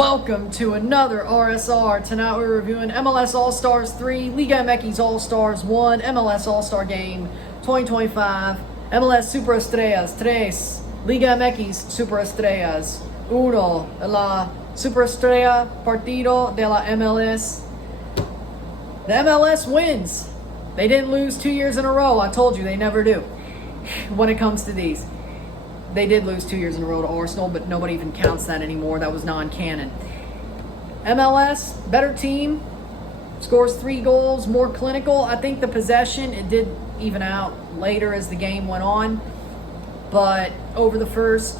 Welcome to another RSR. Tonight we're reviewing MLS All-Stars 3, Liga MX All-Stars 1, MLS All-Star Game 2025, MLS Superestrellas 3, Liga MX Superestrellas 1, la Superestrella Partido de la MLS. The MLS wins. They didn't lose 2 years in a row. I told you they never do when it comes to these. They did lose 2 years in a row to Arsenal, but nobody even counts that anymore. That was non-canon. MLS, better team, scores 3 goals, more clinical. I think the possession, it did even out later as the game went on. But over the first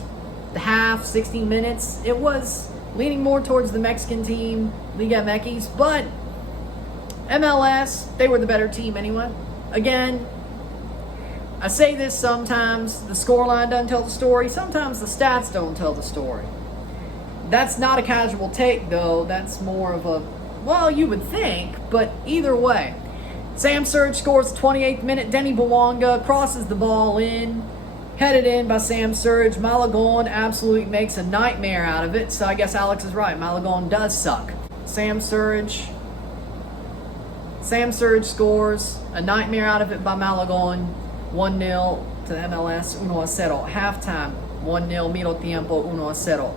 half, 60 minutes, it was leaning more towards the Mexican team, Liga MX. But MLS, they were the better team anyway. Again, I say this sometimes, the scoreline doesn't tell the story. Sometimes the stats don't tell the story. That's not a casual take, though. That's more of a, well, you would think, but either way. Sam Surge scores 28th minute. Denny Bouanga crosses the ball in. Headed in by Sam Surge. Malagon absolutely makes a nightmare out of it. So I guess Alex is right. Malagon does suck. Sam Surge scores a nightmare out of it by Malagon. 1-0 to the MLS, 1-0. Halftime, 1-0, medio tiempo, 1-0.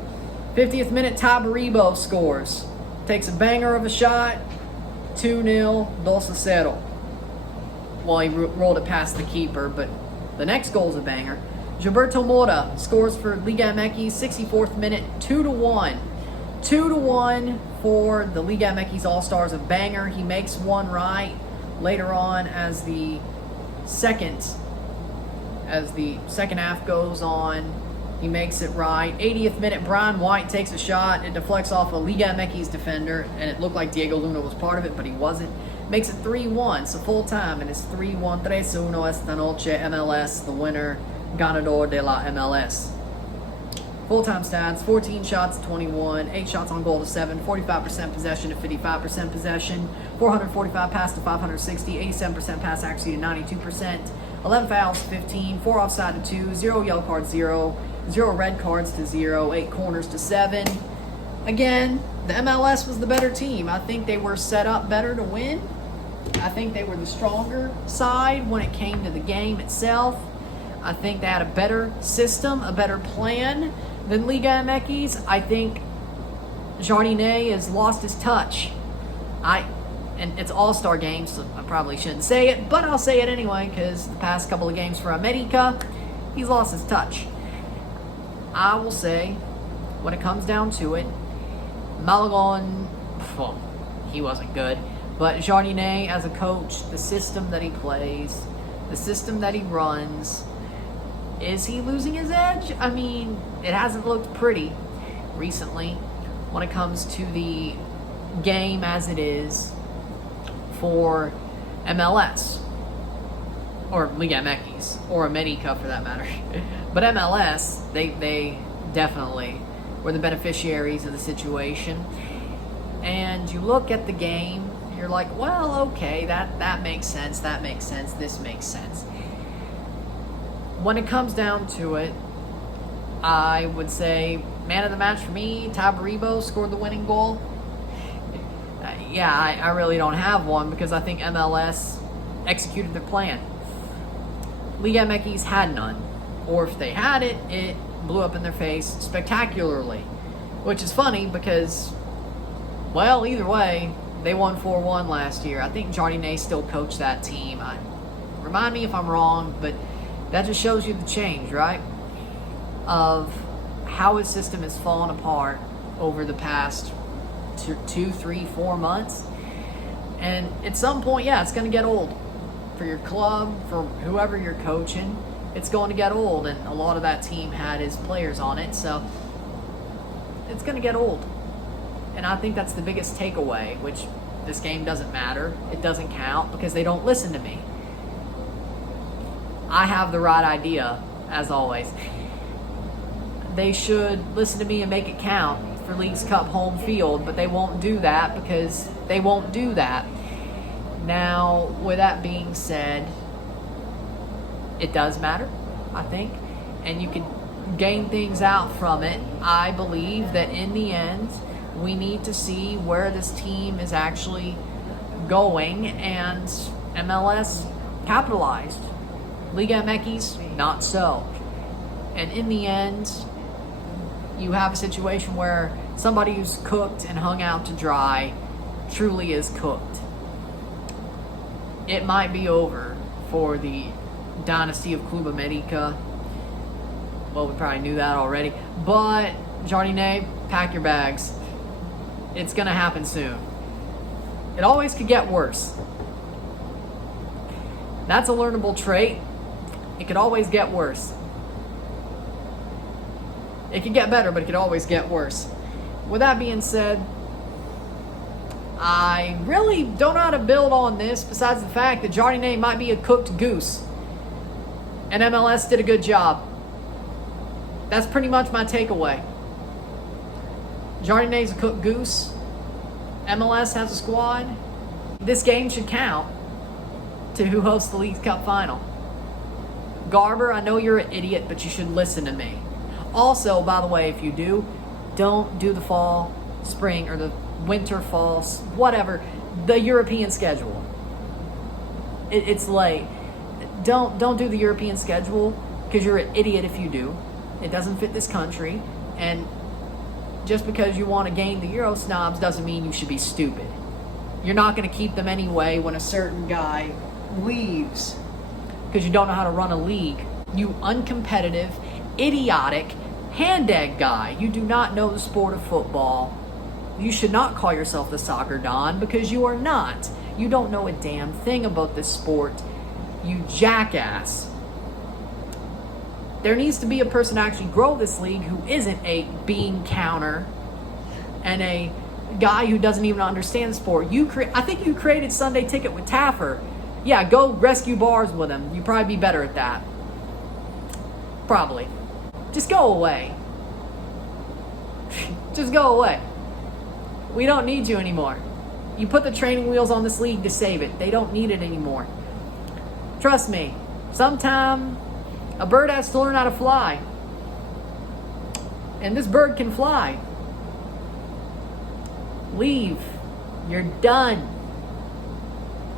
50th minute, Tabaribo scores. Takes a banger of a shot, 2-0, 2-0. Well, he rolled it past the keeper, but the next goal's a banger. Gilberto Mora scores for Liga MX, 64th minute, 2-1. 2-1 for the Liga MX All-Stars, a banger. He makes one right later on as the second half goes on. He makes it right. 80th minute, Brian White takes a shot. It deflects off a Liga MX defender, and it looked like Diego Luna was part of it, but he wasn't. Makes it 3-1, so full time, and it's 3-1. 3-1 esta noche, MLS, the winner, ganador de la MLS. Full-time stats, 14 shots to 21, 8 shots on goal to 7, 45% possession to 55% possession, 445 pass to 560, 87% pass accuracy to 92%, 11 fouls to 15, 4 offside to 2, 0 yellow cards, 0 red cards to 0, 8 corners to 7. Again, the MLS was the better team. I think they were set up better to win. I think they were the stronger side when it came to the game itself. I think they had a better system, a better plan than Liga MX. I think Jardinet has lost his touch. And it's all-star games, so I probably shouldn't say it, but I'll say it anyway because the past couple of games for America, he's lost his touch. I will say, when it comes down to it, Malagon, well, he wasn't good, but Jardinet as a coach, the system that he plays, the system that he runs, is he losing his edge? I mean, it hasn't looked pretty recently when it comes to the game as it is for MLS or Liga MX or America for that matter. But MLS, they definitely were the beneficiaries of the situation. And you look at the game, you're like, well, okay, that makes sense, this makes sense. When it comes down to it, I would say man of the match for me, Tabaribo scored the winning goal. I really don't have one because I think MLS executed their plan. Liga MX had none. Or if they had it, it blew up in their face spectacularly. Which is funny because, well, either way, they won 4-1 last year. I think Jardinet still coached that team. Remind me if I'm wrong, but that just shows you the change, right? Of how his system has fallen apart over the past 2, 3, 4 months. And at some point, it's going to get old. For your club, for whoever you're coaching, it's going to get old. And a lot of that team had his players on it, so it's going to get old. And I think that's the biggest takeaway, which this game doesn't matter. It doesn't count because they don't listen to me. I have the right idea, as always. They should listen to me and make it count for Leagues Cup home field, but they won't do that because they won't do that. Now, with that being said, it does matter, I think, and you can gain things out from it. I believe that in the end, We need to see where this team is actually going, and MLS capitalized. Liga MX, not so. And in the end, you have a situation where somebody who's cooked and hung out to dry truly is cooked. It might be over for the dynasty of Club America. Well, we probably knew that already. But, Jardine, pack your bags. It's going to happen soon. It always could get worse. That's a learnable trait. It could always get worse. It could get better, but it could always get worse. With that being said, I really don't know how to build on this besides the fact that Jardine might be a cooked goose. And MLS did a good job. That's pretty much my takeaway. Jardine's a cooked goose. MLS has a squad. This game should count to who hosts the League Cup final. Garber, I know you're an idiot, but you should listen to me. Also, by the way, if you do, don't do the fall, spring, or the winter, fall, whatever, the European schedule. It's late. Don't do the European schedule because you're an idiot if you do. It doesn't fit this country, and just because you want to gain the Euro snobs doesn't mean you should be stupid. You're not going to keep them anyway when a certain guy leaves because you don't know how to run a league. You uncompetitive, idiotic, hand-egg guy. You do not know the sport of football. You should not call yourself the soccer don because you are not. You don't know a damn thing about this sport. You jackass. There needs to be a person to actually grow this league who isn't a bean counter and a guy who doesn't even understand the sport. I think you created Sunday Ticket with Taffer. Yeah, go rescue bars with him. You'd probably be better at that. Probably. Just go away. Just go away. We don't need you anymore. You put the training wheels on this league to save it. They don't need it anymore. Trust me. Sometime a bird has to learn how to fly. And this bird can fly. Leave. You're done.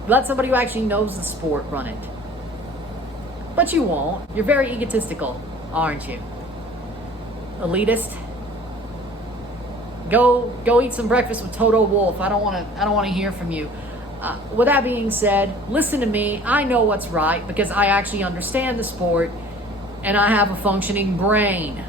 Let somebody who actually knows the sport run it. But you won't. You're very egotistical, aren't you? Elitist. Go eat some breakfast with Toto Wolff. I don't want to hear from you. With that being said, listen to me. I know what's right because I actually understand the sport and I have a functioning brain.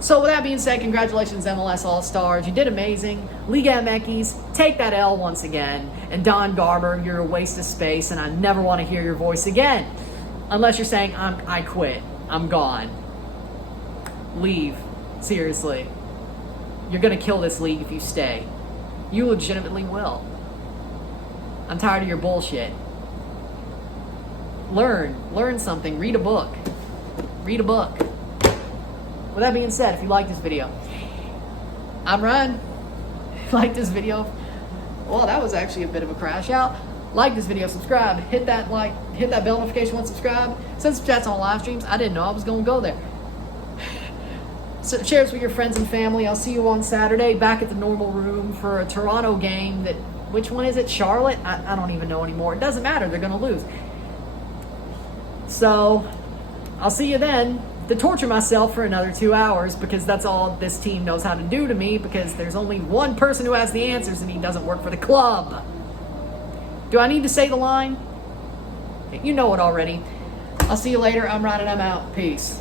So with that being said, congratulations MLS All-Stars. You did amazing. Liga MX, take that L once again. And Don Garber, you're a waste of space and I never want to hear your voice again. Unless you're saying, I quit. I'm gone. Leave. Seriously. You're going to kill this league if you stay. You legitimately will. I'm tired of your bullshit. Learn something. Read a book. Read a book. With that being said, if you like this video, I'm Ryan. If you like this video, well, that was actually a bit of a crash out. Like this video, subscribe, hit that bell notification once subscribe. Send some chats on live streams. I didn't know I was going to go there. So share this with your friends and family. I'll see you on Saturday back at the normal room for a Toronto game. Which one is it? Charlotte? I don't even know anymore. It doesn't matter. They're going to lose. So I'll see you then to torture myself for another 2 hours because that's all this team knows how to do to me because there's only one person who has the answers and he doesn't work for the club. Do I need to say the line? You know it already. I'll see you later. I'm Ryan and I'm out. Peace.